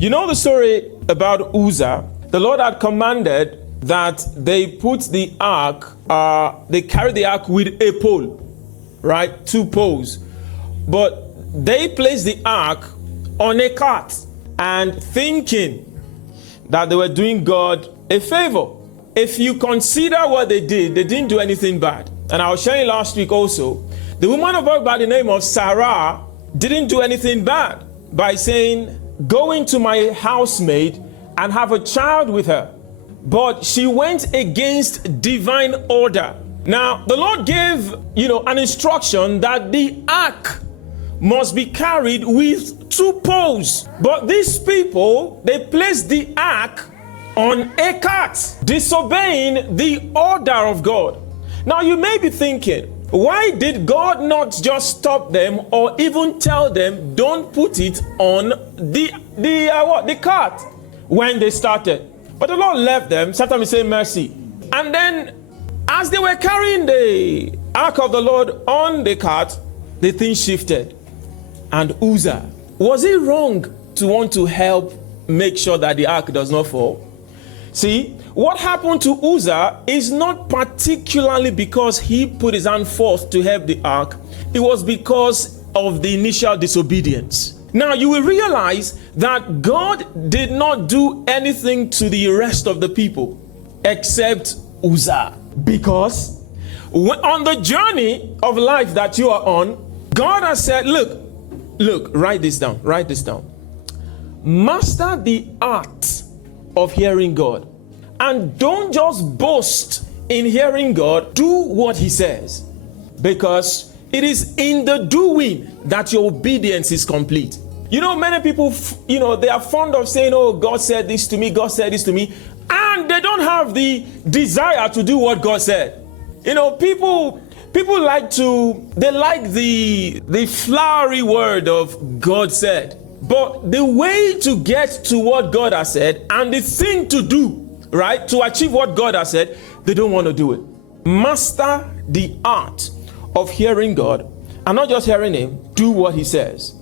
You know the story about Uzzah? The Lord had commanded that they put the ark, they carry the ark with a pole, right? 2 poles. But they placed the ark on a cart and thinking that they were doing God a favor. If you consider what they didn't do anything bad. And I was sharing last week also, the woman of God by the name of Sarah didn't do anything bad by saying, go into my housemaid and have a child with her. But she went against divine order. Now, the Lord gave, an instruction that the ark must be carried with 2 poles. But these people, they placed the ark on a cart, disobeying the order of God. Now, you may be thinking, why did God not just stop them or even tell them, don't put it on the cart when they started? But the Lord left them. Sometimes we say mercy. And then as they were carrying the ark of the Lord on the cart, the thing shifted. And Uzzah, was he wrong to want to help make sure that the ark does not fall? See, what happened to Uzzah is not particularly because he put his hand forth to help the ark. It was because of the initial disobedience. Now you will realize that God did not do anything to the rest of the people except Uzzah. Because on the journey of life that you are on, God has said, look, write this down. Master the art of hearing God. And don't just boast in hearing God. Do what he says. Because it is in the doing that your obedience is complete. Many people, they are fond of saying, oh, God said this to me, God said this to me. And they don't have the desire to do what God said. People like the flowery word of God said. But the way to get to what God has said and the thing to do, right, to achieve what God has said, they don't want to do it. Master the art of hearing God and not just hearing him, do what he says.